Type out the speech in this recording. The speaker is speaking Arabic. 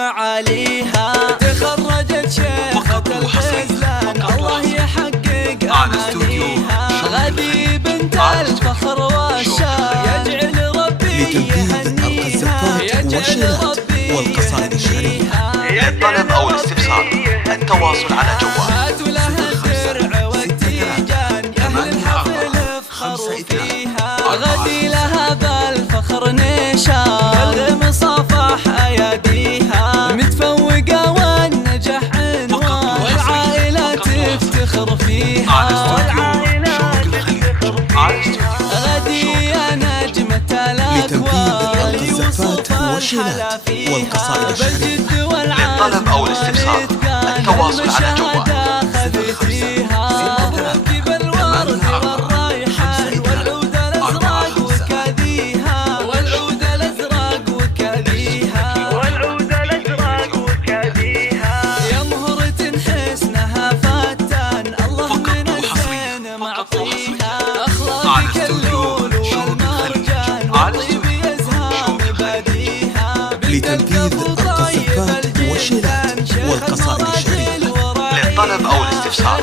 معاليها. تخرجت شيخة الخزلان الله يحقق أمانيها. غدي بنت الفخر والشان يجعل ربي يهنيها. يجعل ربي والقصائد الشريفة. للطلب أو الاستفسار التواصل على جوال ولها الدرع والتيجان يا أهل الحفل افخروا فيها. غدي لها بالفخر نشان مصافح أياديها. متفوقة والنجاح عنوان والعائلة تفتخر فيها. غدي يا نجمة الأكوان يوصف الحلا فيها. بالجد للطلب أو الاستفسار التواصل على جوال مبروك بالورد والريحان والعود الأزرق وكاديها. والعود الأزرق وكاديها. والعود الأزرق وكاديها. يا مهرة حسنها فتان الله من الزين معطيها. أخلاقك اللول والمرجان والطيب يزهى مباديها. لتنفيذ القصائد والشيلات والقصائد الشريفة. للطلب أو الاستفسار